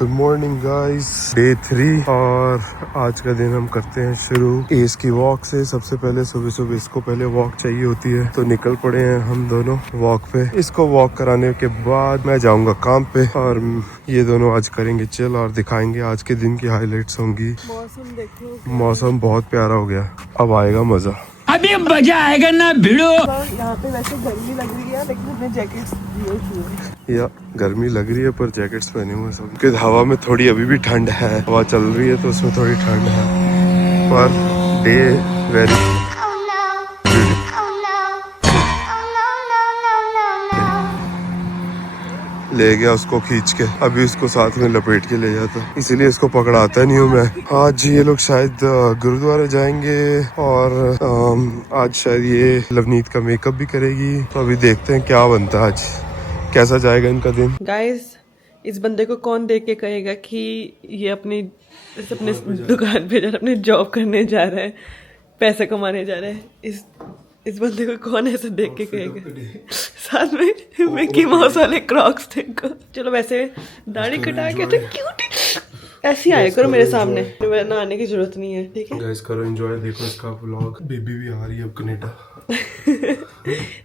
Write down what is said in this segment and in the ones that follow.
Good morning guys, day 3 और आज का दिन हम करते हैं शुरू एस की वॉक से। सबसे पहले सुबह सुबह इसको पहले वॉक चाहिए होती है, तो निकल पड़े हैं हम दोनों वॉक पे। इसको वॉक कराने के बाद मैं जाऊंगा काम पे और ये दोनों आज करेंगे चिल और दिखाएंगे आज के दिन की हाईलाइट्स होंगी। मौसम देखो, मौसम बहुत प्यारा हो गया, अब आएगा मजा, अभी मजा आएगा ना भिड़ो। यहाँ पे वैसे गर्मी लग रही है लेकिन हमने जैकेट्स लिए हुए हैं। या गर्मी लग रही है पर जैकेट्स पहने हुए सब, क्योंकि हवा में थोड़ी अभी भी ठंड है, हवा चल रही है तो उसमें थोड़ी ठंड है, पर डे वेरी ले गया उसको खींच के, अभी उसको साथ में लपेट के ले जाता, इसीलिए इसको पकड़ाता नहीं हूँ मैं। आज ये लोग शायद गुरुद्वारा जाएंगे और आज शायद ये लवनीत का मेकअप भी करेगी, तो अभी देखते हैं क्या बनता है आज, कैसा जाएगा इनका दिन। गाइस, इस बंदे को कौन देख के कहेगा कि ये अपनी दुकान पे जा, अपनी जॉब करने जा रहा है, पैसे कमाने जा रहा है। इस बंदे को कौन ऐसे देख के कहेगा। साथ में मिकी माउस वाले क्रॉक्स देखो। चलो वैसे दाढ़ी कटा के तो क्यूट ऐसे आए करो मेरे सामने, वरना आने की जरूरत नहीं है, ठीक है। गाइस करो एंजॉय, देखो इसका व्लॉग। बेबी भी आ रही है अब कनाडा।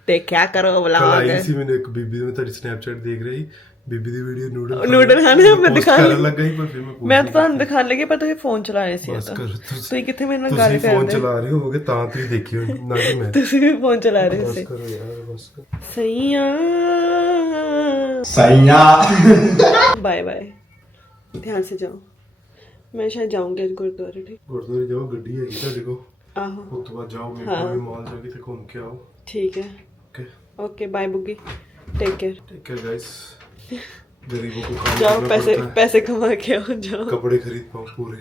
देख क्या करो व्लॉग। इसी में एक बेबी में तेरी स्नैपचैट देख रही, बेबी दी वीडियो नूडल खाने मैं दिखाने लग गई, पर फिर मैं तो दिखाने लगी, पर तो ये फोन चला रही थी। बस कर तो ये कितने मेरे ਨਾਲ गाली फोन चला रहे होगे ਤਾਂ ਤੁਸੀਂ देखियो ना कि मैं। ਤੁਸੀਂ भी फोन चला रहे थे। बस करो यार, बस कर। सैया बाय बाय, ध्यान से जाओ। मैं शायद जाऊंगी आज गुरुद्वारे। ठीक, गुरुद्वारे जाओ, गड्डी है ਤੁਹਾਡੇ ਕੋਲ। आहो, ਉਸ ਤੋਂ ਬਾਅਦ ਜਾਓ ਮੇਰੇ ਕੋਲ ਮਾਲ ਜਾ ਕੇ ਤੇ ਘੁੰਮ ਕੇ ਆਓ। ठीक है, ओके ओके बाय बुग्गी, टेक केयर गाइस। गरीबों को काम जाओ, करना पड़ता है, पैसे कमा के आओ, जाओ। कपड़े खरीद पाओ पूरे।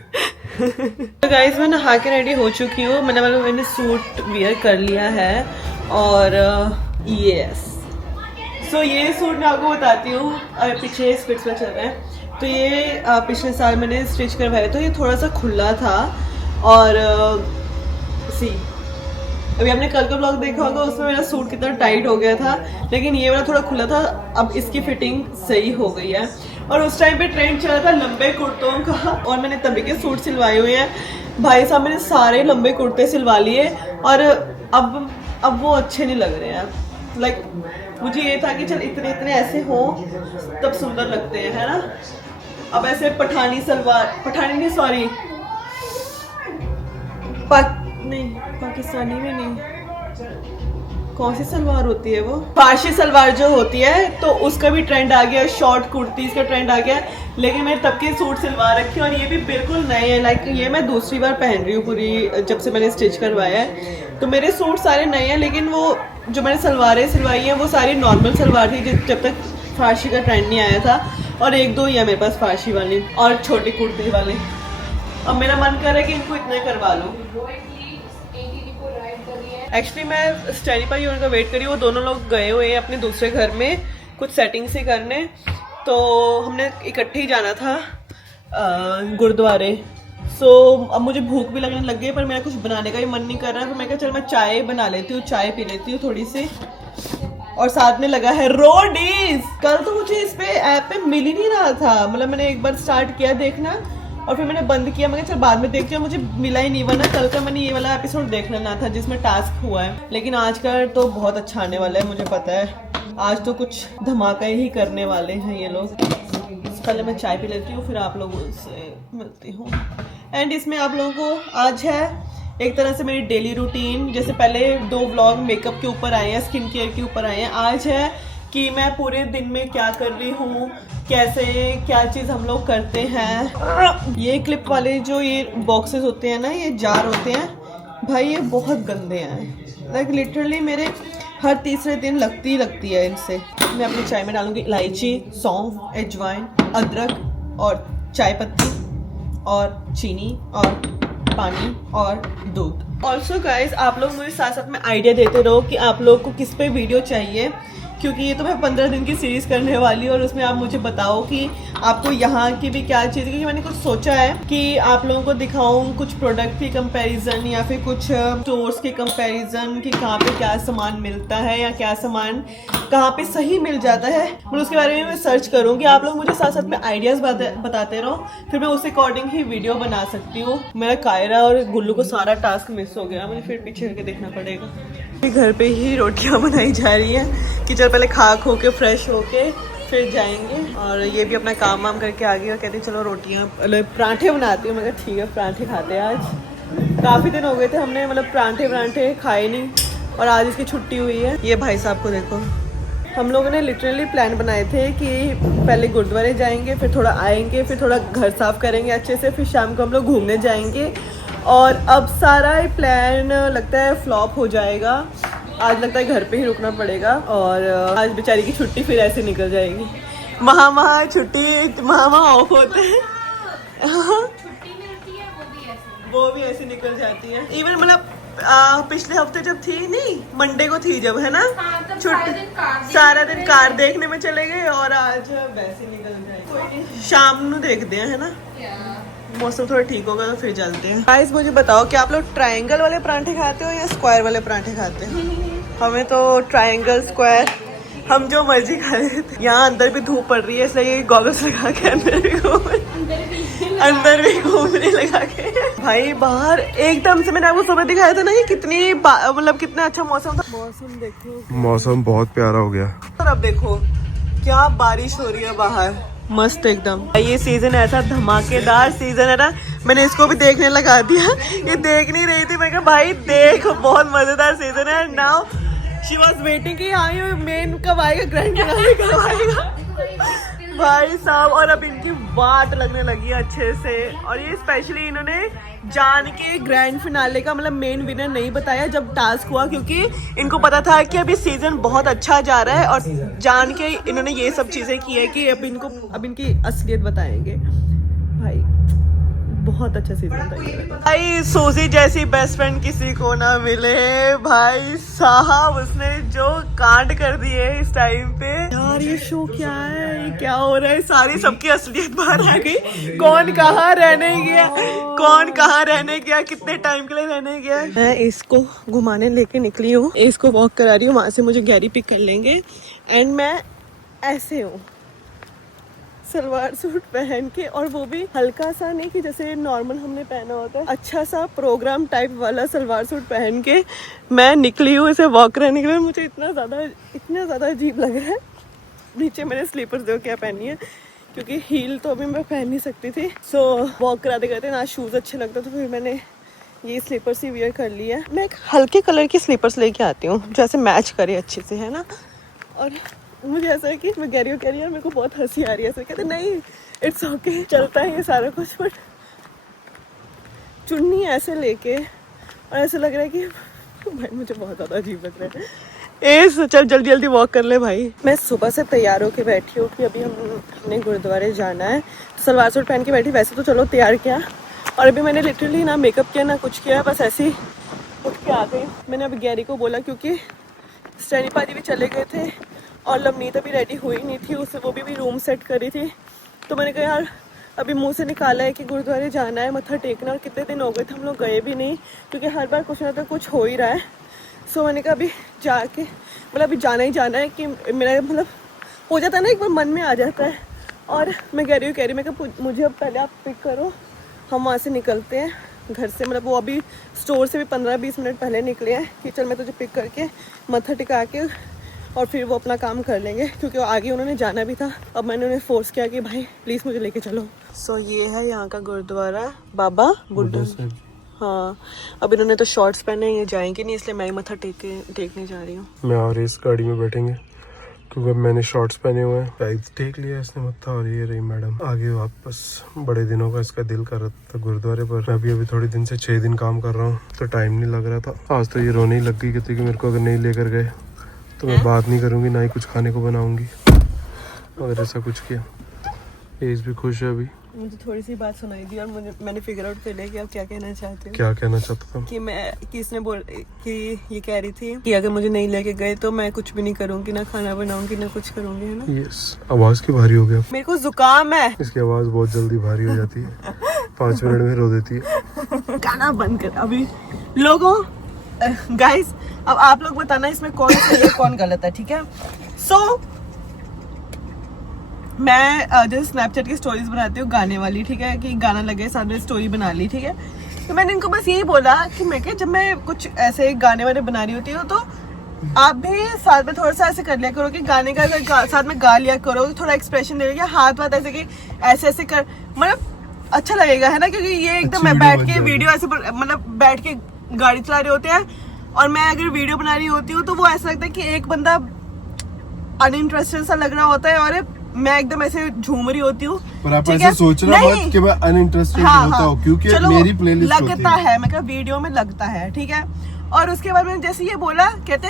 तो गाइस, मैं नहा के रेडी हो चुकी हूँ। मैंने सूट वियर कर लिया है और यस, सो ये सूट मैं आपको बताती हूँ। पीछे स्पिट्स में चल रहे हैं, तो ये पिछले साल मैंने स्टिच करवाया, तो ये थोड़ा सा खुला था और अभी आपने कल का ब्लॉग देखा होगा, उसमें मेरा सूट कितना टाइट हो गया था, लेकिन ये वाला थोड़ा खुला था। अब इसकी फिटिंग सही हो गई है। और उस टाइम पे ट्रेंड चला था लंबे कुर्तों का, और मैंने तभी के सूट सिलवाए हुए हैं। भाई साहब, मैंने सारे लंबे कुर्ते सिलवा लिए और अब वो अच्छे नहीं लग रहे हैं। लाइक मुझे ये था कि चल इतने इतने ऐसे हो तब सुंदर लगते हैं, है ना। अब ऐसे पठानी नहीं, सॉरी पाकिस्तानी में नहीं, कौन सी सलवार होती है वो, फारसी सलवार जो होती है, तो उसका भी ट्रेंड आ गया। शॉर्ट कुर्तीज का ट्रेंड आ गया, लेकिन मैंने तब के सूट सिलवा रखे और ये भी बिल्कुल नए हैं। लाइक ये मैं दूसरी बार पहन रही हूँ पूरी, जब से मैंने स्टिच करवाया है। तो मेरे सूट सारे नए हैं, लेकिन वो जो मैंने सलवारें सिलवाई हैं वो सारी नॉर्मल सलवार थी, जब तक फारसी का ट्रेंड नहीं आया था। और एक दो ही है मेरे पास फारसी वाली और छोटे कुर्ते वाले। अब मेरा मन कर रहा है कि इनको इतने करवा लूँ। एक्चुअली मैं स्टैनी पाई उनका वेट करी, वो दोनों लोग गए हुए हैं अपने दूसरे घर में कुछ सेटिंग से करने, तो हमने इकट्ठे ही जाना था गुरुद्वारे। सो अब मुझे भूख भी लगने लग गई, पर मेरा कुछ बनाने का भी मन नहीं कर रहा है, तो मैं कहा चल मैं चाय बना लेती हूँ, चाय पी लेती हूँ थोड़ी सी। और साथ में लगा है रोडीज। कल तो मुझे इस पे ऐप पे मिल ही नहीं रहा था, मतलब मैंने एक बार स्टार्ट किया देखना और फिर मैंने बंद किया। मैं चल बाद में देखती हूँ, मुझे मिला ही नहीं, वरना कल का मैंने ये वाला एपिसोड देख लेना था जिसमें टास्क हुआ है। लेकिन आज का तो बहुत अच्छा आने वाला है, मुझे पता है। आज तो कुछ धमाका ही करने वाले हैं ये लोग। पहले मैं चाय पी लेती हूँ, फिर आप लोगों से मिलती हूँ। एंड इसमें आप लोगों को आज है एक तरह से मेरी डेली रूटीन। जैसे पहले 2 व्लॉग मेकअप के ऊपर आए हैं, स्किन केयर के ऊपर आए हैं। आज है कि मैं पूरे दिन में क्या कर रही हूँ, कैसे क्या चीज़ हम लोग करते हैं। ये क्लिप वाले जो ये बॉक्सेस होते हैं ना, ये जार होते हैं भाई, ये बहुत गंदे हैं। लाइक लिटरली मेरे हर तीसरे दिन लगती है इनसे। मैं अपनी चाय में डालूंगी इलायची, सौंफ, अजवाइन, अदरक और चाय पत्ती और चीनी और पानी और दूध। ऑल्सो गाइज, आप लोग मुझे साथ साथ में आइडिया देते रहो कि आप लोग को किस पे वीडियो चाहिए, क्योंकि ये तो मैं 15 दिन की सीरीज करने वाली हूँ और उसमें आप मुझे बताओ कि आपको यहाँ की भी क्या चीज़, क्योंकि मैंने कुछ सोचा है कि आप लोगों को दिखाऊं कुछ प्रोडक्ट की कंपैरिजन या फिर कुछ स्टोर्स के कंपैरिजन कि कहाँ पे क्या सामान मिलता है या क्या सामान कहाँ पे सही मिल जाता है, मतलब उसके बारे में मैं सर्च करूँगी। आप लोग मुझे साथ साथ में आइडियाज़ बताते रहो, फिर मैं उस अकॉर्डिंग ही वीडियो बना सकती हूँ। मेरा कायरा और गुल्लू को सारा टास्क मिस हो गया, मुझे फिर पीछे करके देखना पड़ेगा। घर पे ही रोटियां बनाई जा रही हैं कि चल पहले खा खो के फ्रेश होके फिर जाएंगे। और ये भी अपना काम वाम करके आ गई और कहती चलो रोटियां मतलब पराठे बनाती हूँ। मैं कहा ठीक है पराठे खाते हैं आज। काफ़ी दिन हो गए थे हमने मतलब पराठे खाए नहीं और आज इसकी छुट्टी हुई है। ये भाई साहब को देखो, हम लोगों ने लिटरली प्लान बनाए थे कि पहले गुरुद्वारे जाएंगे, फिर थोड़ा आएंगे, फिर थोड़ा घर साफ करेंगे अच्छे से, फिर शाम को हम लोग घूमने जाएंगे। और अब सारा प्लान लगता है फ्लॉप हो जाएगा। आज लगता है घर पे ही रुकना पड़ेगा और आज बेचारी की छुट्टी फिर ऐसे निकल जाएगी। महा छुट्टी महा ऑफ होते हैं वो भी ऐसे निकल जाती है। इवन मतलब पिछले हफ्ते जब थी नहीं, मंडे को थी जब, है ना छुट्टी, सारा दिन कार देखने में चले गए और आज वैसे निकल जाए। शाम को देखते हैं, है ना, मौसम थोड़ा ठीक होगा तो फिर चलते हैं। गाइस मुझे बताओ कि आप लोग ट्रायंगल वाले पराठे खाते हो या स्क्वायर वाले पराठे खाते हो? हमें तो ट्रायंगल, स्क्वायर, हम जो मर्जी खा रहे थे। यहाँ अंदर भी धूप पड़ रही है इसलिए गॉगल्स लगा के अंदर भी घूमने लगा के भाई बाहर एकदम से। मैंने आपको सुबह दिखाया था ना कि कितनी मतलब कितना अच्छा मौसम था। मौसम देखो, मौसम बहुत प्यारा हो गया। और अब देखो क्या बारिश हो रही है बाहर, मस्त एकदम। ये सीजन ऐसा धमाकेदार सीजन है ना, मैंने इसको भी देखने लगा दिया। ये देख नहीं रही थी, मैं कहा भाई देख बहुत मजेदार सीजन है। नाउ शी वाज वेटिंग कि हाँ ये मेन कब आएगा, ग्रैंड फिनाले कब आएगा भाई साहब। और अब इनकी बात लगने लगी है अच्छे से। और ये स्पेशली इन्होंने जान के ग्रैंड फिनाले का मतलब मेन विनर नहीं बताया जब टास्क हुआ, क्योंकि इनको पता था कि अभी सीजन बहुत अच्छा जा रहा है और जान के इन्होंने ये सब चीजें की है कि अब इनकी असलियत बताएंगे। भाई बहुत अच्छा सीजन था ये। भाई सोजी जैसी बेस्ट फ्रेंड किसी को ना मिले भाई साहब, उसने जो कांड कर दिए इस टाइम पे। यार ये शो क्या है, ये क्या हो रहा है, सारी सबकी असलियत बाहर आ गई। कौन कहाँ रहने गया, कौन कहाँ रहने गया, कितने टाइम के लिए रहने गया। मैं इसको घुमाने लेके निकली हूँ, इसको वॉक करा रही हूँ, वहां से मुझे गैरी पिक कर लेंगे। एंड मैं ऐसे हूँ सलवार सूट पहन के, और वो भी हल्का सा नहीं कि जैसे नॉर्मल हमने पहना होता है, अच्छा सा प्रोग्राम टाइप वाला सलवार सूट पहन के मैं निकली हूँ इसे वॉक करने के लिए। मुझे इतना ज़्यादा अजीब लग रहा है। नीचे मैंने स्लीपर्स देखो क्या पहनी है, क्योंकि हील तो अभी मैं पहन नहीं सकती थी। सो वॉक कराते कराते ना शूज़ अच्छे लगते, तो फिर मैंने ये स्लीपर्स ही वियर कर लिया है। मैं एक हल्के कलर की स्लीपर्स लेके आती हूँ जैसे मैच करे अच्छे से, है ना। और मुझे ऐसा है कि मैं कह रही हूँ मेरे को बहुत हंसी आ रही है। ऐसे कहते नहीं इट्स ओके, चलता है ये सारा कुछ। बट चुन्नी ऐसे लेके और ऐसे लग रहा है कि भाई मुझे बहुत ज़्यादा अजीब लग रहा है। चल जल्दी जल्दी वॉक कर ले भाई। मैं सुबह से तैयार होके बैठी हूँ कि अभी हमने गुरुद्वारे जाना है, तो सलवार सूट पहन के बैठी। वैसे तो चलो तैयार किया, और अभी मैंने लिटरली ना मेकअप किया ना कुछ किया, बस ऐसे ही उठ के आ गई। मैंने अभी गैरी को बोला, क्योंकि स्टैनी पाजी भी चले गए थे और लवनीत अभी रेडी हुई नहीं थी, उससे वो भी रूम सेट करी थी। तो मैंने कहा यार अभी मुंह से निकाला है कि गुरुद्वारे जाना है, मत्था टेकना, और कितने दिन हो गए थे हम लोग गए भी नहीं, क्योंकि हर बार कुछ ना तो कुछ हो ही रहा है। सो मैंने कहा अभी जाके मतलब अभी जाना ही जाना है, कि मेरा मतलब हो जाता है ना एक बार मन में आ जाता है। और मैं कह रही मैं कहा मुझे अब पहले आप पिक करो, हम वहाँ से निकलते हैं घर से। मतलब वो अभी स्टोर से भी 15-20 मिनट पहले निकले हैं कि चल मैं तुझे पिक करके मत्था टिका के और फिर वो अपना काम कर लेंगे, क्योंकि आगे उन्होंने जाना भी था। अब मैंने उन्हें फोर्स किया कि भाई प्लीज़ मुझे लेके चलो। सो ये है यहाँ का गुरुद्वारा बाबा बुड्ढा। हाँ अब इन्होंने तो शॉर्ट्स पहने, ये जाएंगे नहीं, इसलिए मैं ही मत्था टेकने जा रही हूँ। मैं और इस गाड़ी में बैठेंगे क्योंकि मैंने शॉर्ट्स पहने हुए हैं। गाइस टेक लिया इसने मत्था, और ये रही मैडम आगे वापस। बड़े दिनों का इसका दिल कर रहा था गुरुद्वारे पर। मैं भी अभी थोड़े दिन से 6 दिन काम कर रहा हूँ, तो टाइम नहीं लग रहा था। आज तो ये रोने ही लग गई, कहती कि मेरे को अगर नहीं लेकर गए तो मैं बात नहीं करूँगी, ना ही कुछ खाने को बनाऊँगी, अगर ऐसा कुछ किया। एज भी खुश है अभी, मुझे थोड़ी सी बात सुनाई दी और मैंने फिगर आउट कर लिया कि आप क्या कहना चाहते हो। क्या कहना चाहते हो? कि इसने ये कह रही थी कि अगर मुझे नहीं लेके गए तो मैं कुछ भी नहीं करूंगी, ना खाना बनाऊंगी ना कुछ करूंगी, है ना। यस। आवाज क्यों भारी हो गया? मेरे को जुकाम है। इसकी आवाज बहुत जल्दी भारी हो जाती है। 5 मिनट में रो देती है। गाना बंद कर अभी। लोगों गाइस, अब आप लोग बताना इसमें कौन सही है कौन गलत है, ठीक है। सो मैं जैसे स्नैपचैट की स्टोरीज बनाती हूँ गाने वाली, ठीक है, कि गाना लगे साथ में स्टोरी बना ली, ठीक है। तो मैंने इनको बस यही बोला कि मैं जब मैं कुछ ऐसे गाने वाने बना रही होती हूँ तो आप भी साथ में थोड़ा सा ऐसे कर लिया करो कि गाने का साथ में गा लिया करो, थोड़ा एक्सप्रेशन दे लिया, हाथ वाथ ऐसे कि ऐसे कर, मतलब अच्छा लगेगा, है ना। क्योंकि ये एकदम मैं बैठ के वीडियो ऐसे मतलब बैठ के गाड़ी चला रहे होते हैं और मैं अगर वीडियो बना रही होती हूँ तो वो ऐसा लगता है कि एक बंदा अनइंटरेस्टेड सा लग रहा होता है और मैं एकदम ऐसे झूम रही होती हूँ। पर आप ऐसे सोच रहे मत कि मैं अनइंटरेस्टेड होता हूँ, क्योंकि मेरी प्लेलिस्ट लगता है, मैं कहा वीडियो में लगता है, ठीक है। और उसके बाद मैंने जैसे ये बोला, कहते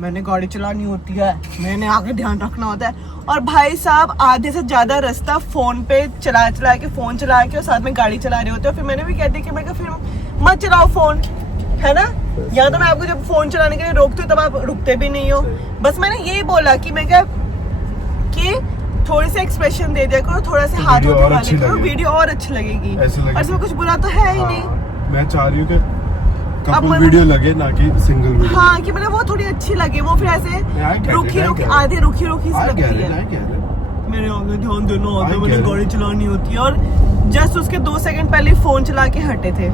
मैंने गाड़ी चलानी होती है, मैंने आगे ध्यान रखना होता है। और भाई साहब आधे से ज्यादा रास्ता फोन पे चला के और साथ में गाड़ी चला रहे होते हैं। फिर मैंने भी कहती कि मैं फिर मत चलाओ फोन, है ना। या तो मैं आपको जब फोन चलाने के लिए रोकती हूँ तब आप रुकते भी नहीं हो। बस मैंने यही बोला कि मैं क्या कि थोड़े से एक्सप्रेशन दे दिया करो, थोड़ा से हाथ उठा लिया करो, वीडियो और अच्छी लगेगी। और इसमें कुछ बुरा तो है ही नहीं। मैं चाह रही हूँ कि कपल वीडियो लगे ना कि सिंगल वीडियो। हाँ, कि मतलब वो थोड़ी अच्छी लगे, वो फिर ऐसे रुकी आधे रुकी सी लगती है। मेरे आगे ध्यान देना होता है, मैंने गाड़ी चलानी होती है। और जस्ट उसके 2 सेकंड पहले फोन चला के हटे थे।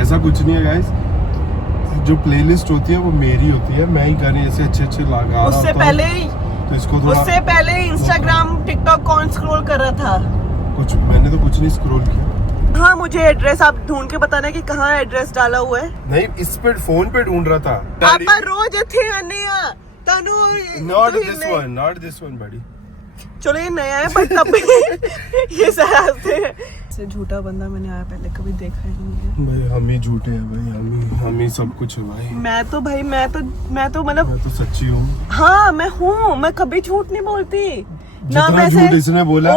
ऐसा कुछ नहीं है गाइस, जो प्लेलिस्ट होती है वो मेरी होती है, मैं ही गाने ऐसे अच्छे लगा। उससे पहले तो इसको उससे पहले इंस्टाग्राम टिकटॉक कौन स्क्रॉल कर रहा था? मैंने तो कुछ नहीं स्क्रॉल किया। हाँ, मुझे एड्रेस आप ढूंढ के बताना कि कहाँ एड्रेस डाला हुआ है। नहीं, इस पे फोन पे ढूंढ रहा था। पापा रोज थे अन्या तनु। नॉट दिस वन बड़ी। चलो ये नया है पर तब भी ये साहब थे। झूठा बंदा मैंने आया पहले कभी देखा ही नहीं है। भाई हम ही झूठे हैं भाई, हम ही सब कुछ है भाई। मैं तो मतलब मैं तो सच्ची हूँ। हाँ मैं हूँ, मैं कभी झूठ नहीं बोलती ना। मैं झूठ इसने बोला।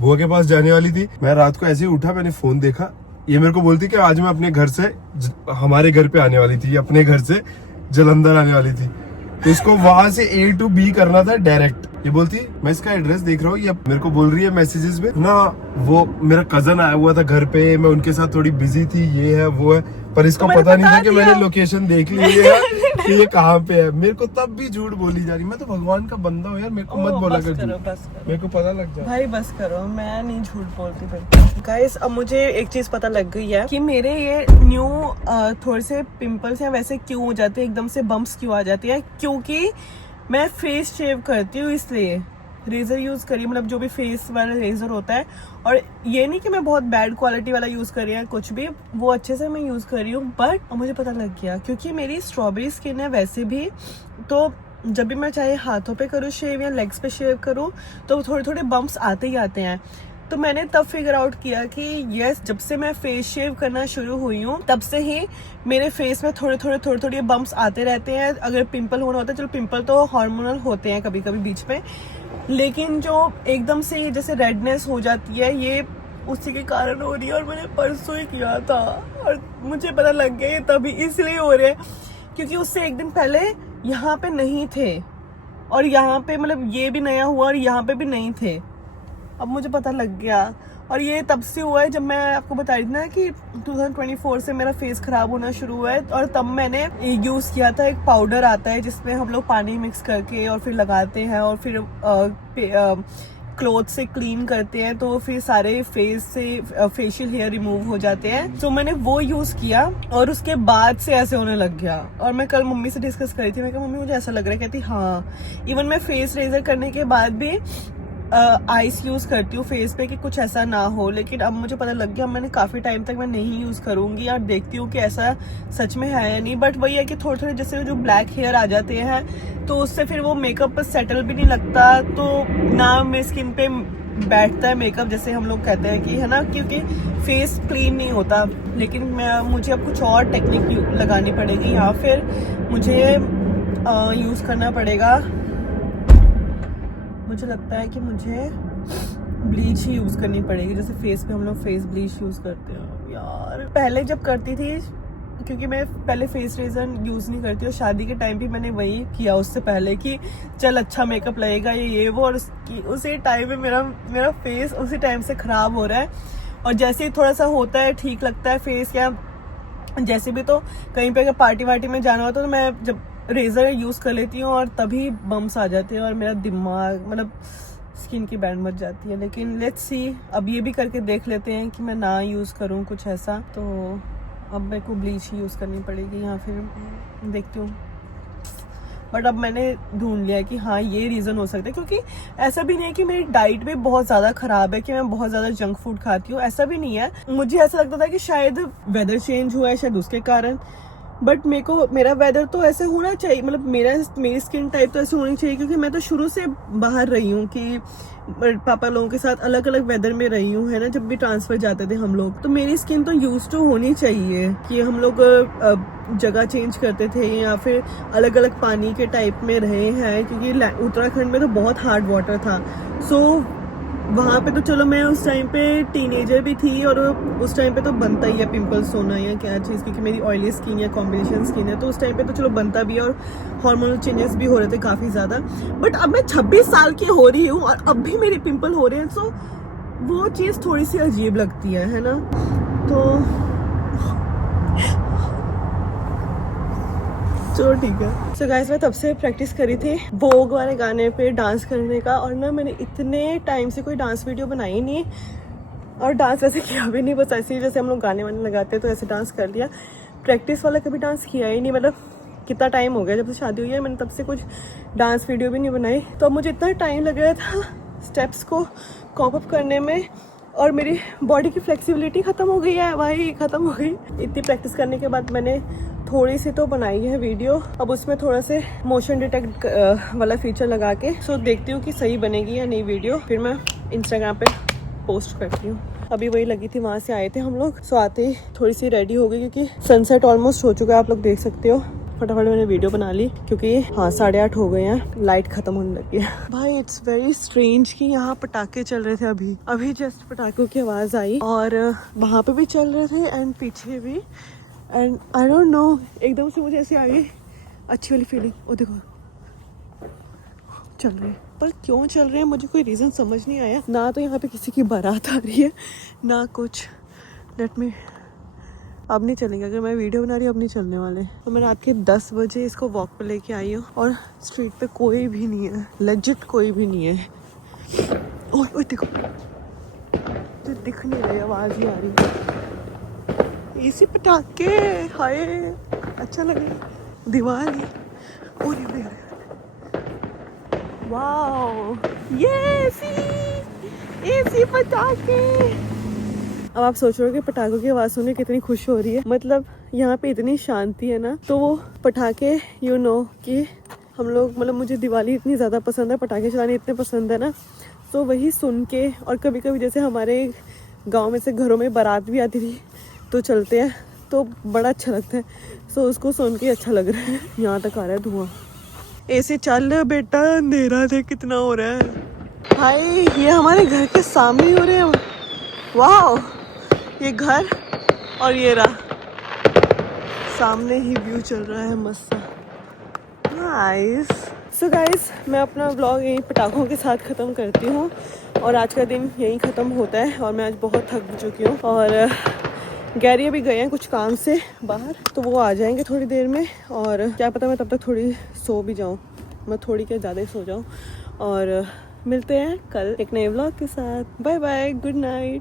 बुआ के पास जाने वाली थी, मैं रात को ऐसे ही उठा, मैंने फोन देखा, ये मेरे को बोलती कि आज मैं अपने घर से हमारे घर पे आने वाली थी, अपने घर से जलंधर आने वाली थी, तो इसको वहां से A to B करना था डायरेक्ट। ये बोलती मैं इसका एड्रेस देख रहा हूँ, ये मेरे को बोल रही है मैसेजेस में ना, वो मेरा कजन आया हुआ था घर पे, मैं उनके साथ थोड़ी बिजी थी, ये है वो है, पर इसको पता नहीं था कि मैंने लोकेशन देख ली है कि ये कहाँ पे है। मेरे को तब भी झूठ बोली जा रही। मैं तो भगवान का बंदा हूँ यार, मेरे को मत बोला कर, मेरे को पता लग जाए। भाई बस करो, मैं नहीं झूठ बोलती फिर। गाइस अब मुझे एक चीज पता लग गई है कि मेरे ये न्यू थोड़े से पिंपल्स हैं वैसे क्यों हो जाते हैं, एकदम से बम्प्स क्यों आ जाती है, क्योंकि मैं फेस शेव करती हूँ, इसलिए रेजर यूज करी, मतलब जो भी फेस वाला रेजर होता है। और ये नहीं कि मैं बहुत बैड क्वालिटी वाला यूज कर रही हूँ, कुछ भी वो अच्छे से मैं यूज कर रही हूँ। बट मुझे पता लग गया क्योंकि मेरी स्ट्रॉबेरी स्किन है वैसे भी, तो जब भी मैं चाहे हाथों पे करूँ शेव या लेग्स पे शेव करूँ तो थोड़े थोड़े बम्प्स आते ही आते हैं। तो मैंने तब फिगर आउट किया कि यस, जब से मैं फेस शेव करना शुरू हुई हूँ तब से ही मेरे फेस में थोड़े थोड़े बम्प्स आते रहते हैं। अगर पिंपल होना होता है, चलो पिंपल तो हार्मोनल होते हैं कभी कभी बीच में, लेकिन जो एकदम से जैसे रेडनेस हो जाती है ये उसी के कारण हो रही है। और मैंने परसों ही किया था और मुझे पता लग गया ये तभी इसलिए हो रहे हैं क्योंकि उससे एक दिन पहले यहाँ पे नहीं थे और यहाँ पे मतलब ये भी नया हुआ और यहाँ पे भी नहीं थे। अब मुझे पता लग गया और ये तब से हुआ है जब मैं आपको बता रही थी ना कि 2024 से मेरा फेस खराब होना शुरू हुआ है। और तब मैंने यूज किया था, एक पाउडर आता है जिसमें हम लोग पानी मिक्स करके और फिर लगाते हैं और फिर क्लोथ से क्लीन करते हैं तो फिर सारे फेस से फेशियल हेयर रिमूव हो जाते हैं। तो मैंने वो यूज किया और उसके बाद से ऐसे होने लग गया। और मैं कल मम्मी से डिस्कस करी थी, मैं कहा मम्मी मुझे ऐसा लग रहा है, कहती हाँ। इवन मैं फेस रेजर करने के बाद भी आइस यूज करती हूँ फेस पे कि कुछ ऐसा ना हो, लेकिन अब मुझे पता लग गया, मैंने काफी टाइम तक मैं नहीं यूज करूंगी और देखती हूँ कि ऐसा सच में है या नहीं। बट वही है कि थोड़े थोड़े जैसे जो ब्लैक हेयर आ जाते हैं तो उससे फिर वो मेकअप पर सेटल भी नहीं लगता, तो ना मेरी स्किन पे बैठता है मेकअप जैसे हम लोग कहते हैं कि, है ना, क्योंकि फेस क्लीन नहीं होता। लेकिन मुझे अब कुछ और टेक्निक लगानी पड़ेगी या फिर मुझे यूज करना पड़ेगा। मुझे लगता है कि मुझे ब्लीच ही यूज करनी पड़ेगी, जैसे फेस पे हम लोग फेस ब्लीच यूज करते हैं यार। पहले जब करती थी, क्योंकि मैं पहले फेस रेजर यूज नहीं करती और शादी के टाइम भी मैंने वही किया उससे पहले कि चल अच्छा मेकअप लगेगा ये वो, और उसी टाइम में मेरा फेस उसी टाइम से खराब हो रहा है। और जैसे ही थोड़ा सा होता है ठीक लगता है फेस, या जैसे भी तो कहीं पे अगर पार्टी वार्टी में जाना होता है तो मैं जब रेजर यूज कर लेती हूँ और तभी बम्स आ जाते हैं और मेरा दिमाग मतलब स्किन की बैंड बच जाती है। लेकिन लेट्स सी, अब ये भी करके देख लेते हैं कि मैं ना यूज करूँ कुछ ऐसा। तो अब मेरे को ब्लीच ही यूज करनी पड़ेगी या फिर देखती हूँ। बट अब मैंने ढूंढ लिया है कि हाँ ये रीज़न हो सकता है, क्योंकि ऐसा भी नहीं है कि मेरी डाइट भी बहुत ज़्यादा ख़राब है कि मैं बहुत ज़्यादा जंक फूड खाती हूँ, ऐसा भी नहीं है। मुझे ऐसा लगता था कि शायद वेदर चेंज हुआ है, शायद उसके कारण। बट मेरा वेदर तो ऐसे होना चाहिए, मतलब मेरी स्किन टाइप तो ऐसे होनी चाहिए, क्योंकि मैं तो शुरू से बाहर रही हूँ कि पापा लोगों के साथ अलग अलग वेदर में रही हूँ, है ना। जब भी ट्रांसफर जाते थे हम लोग, तो मेरी स्किन तो यूज टू होनी चाहिए कि हम लोग जगह चेंज करते थे या फिर अलग अलग पानी के टाइप में रहे हैं, क्योंकि उत्तराखंड में तो बहुत हार्ड वाटर था। सो वहाँ पे तो चलो मैं उस टाइम पे टीनेजर भी थी और उस टाइम पे तो बनता ही है पिंपल्स होना या क्या चीज़, क्योंकि मेरी ऑयली स्किन या कॉम्बिनेशन स्किन है, तो उस टाइम पे तो चलो बनता भी है और हार्मोनल चेंजेस भी हो रहे थे काफ़ी ज़्यादा। बट अब मैं 26 साल की हो रही हूँ और अब भी मेरे पिंपल हो रहे हैं, सो वो चीज़ थोड़ी सी अजीब लगती है ना। तो चलो ठीक है। सो गाइस, मैं तब से प्रैक्टिस करी थी वोग वाले गाने पे डांस करने का, और ना मैंने इतने टाइम से कोई डांस वीडियो बनाई नहीं और डांस वैसे किया भी नहीं, बस ऐसे ही जैसे हम लोग गाने वाने लगाते हैं तो ऐसे डांस कर लिया। प्रैक्टिस वाला कभी डांस किया ही नहीं, मतलब कितना टाइम हो गया जब से शादी हुई है, मैंने तब से कुछ डांस वीडियो भी नहीं बनाई। तो अब मुझे इतना टाइम लग रहा था स्टेप्स को कॉप अप करने में, और मेरी बॉडी की फ्लेक्सिबिलिटी ख़त्म हो गई है भाई, ख़त्म हो गई। इतनी प्रैक्टिस करने के बाद मैंने थोड़ी सी तो बनाई है वीडियो, अब उसमें थोड़ा से मोशन डिटेक्ट वाला फीचर लगा के सो देखती हूँ कि सही बनेगी या नहीं वीडियो, फिर मैं इंस्टाग्राम पे पोस्ट करती हूँ। अभी वही लगी थी, वहाँ से आए थे हम लोग, सो आते ही थोड़ी सी रेडी हो गई क्योंकि सनसेट ऑलमोस्ट हो चुका है, आप लोग देख सकते हो। फटाफट मैंने वीडियो बना ली क्योंकि हाँ 8:30 हो गए हैं, लाइट खत्म होने लगी है। भाई इट्स वेरी स्ट्रेंज कि यहाँ पटाखे चल रहे थे, अभी जस्ट पटाखों की आवाज़ आई और वहाँ पे भी चल रहे थे एंड पीछे भी, एंड आई डोंट नो, एकदम से मुझे ऐसे आ गई अच्छी वाली फीलिंग। ओ देखो चल रहे हैं, पर क्यों चल रहे हैं मुझे कोई रीज़न समझ नहीं आया। ना तो यहाँ पे किसी की बारात आ रही है ना कुछ। लेट मी, अब नहीं चलेंगे, अगर मैं वीडियो बना रही हूँ अब नहीं चलने वाले। तो मैं रात के 10 बजे इसको वॉक पे लेके आई हूँ और स्ट्रीट पे कोई भी नहीं है, लेजिट कोई भी नहीं है। ओए देखो, तो दिख नहीं रही, आवाज़ ही आ रही है। इसी पटाखे, हाय अच्छा लगे, दिवाली। ओरे वाओ, ये ऐसी पटाखे। अब आप सोच रहे हो कि पटाखों की आवाज़ सुन के कितनी खुश हो रही है, मतलब यहाँ पे इतनी शांति है ना। तो वो पटाखे यू नो कि हम लोग, मतलब मुझे दिवाली इतनी ज़्यादा पसंद है, पटाखे चलाने इतने पसंद है ना, तो वही सुन के, और कभी कभी जैसे हमारे गांव में से घरों में बारात भी आती थी तो चलते हैं तो बड़ा अच्छा लगता है। सो उसको सुन के अच्छा लग रहा है। यहाँ तक आ रहा है धुआं, ऐसे चल बेटा, अंधेरा देख कितना हो रहा है। भाई ये हमारे घर के सामने ही हो रहे हैं, वाह, ये घर और ये रहा सामने ही व्यू चल रहा है मस्त, नाइस। सो गाइस, मैं अपना व्लॉग यहीं पटाखों के साथ ख़त्म करती हूँ और आज का दिन यहीं ख़त्म होता है। और मैं आज बहुत थक चुकी हूँ और गैरी अभी गए हैं कुछ काम से बाहर, तो वो आ जाएंगे थोड़ी देर में, और क्या पता मैं तब तक थोड़ी सो भी जाऊँ, मैं थोड़ी क्या ज़्यादा ही सो जाऊँ। और मिलते हैं कल एक नए व्लॉग के साथ। Bye bye, good night.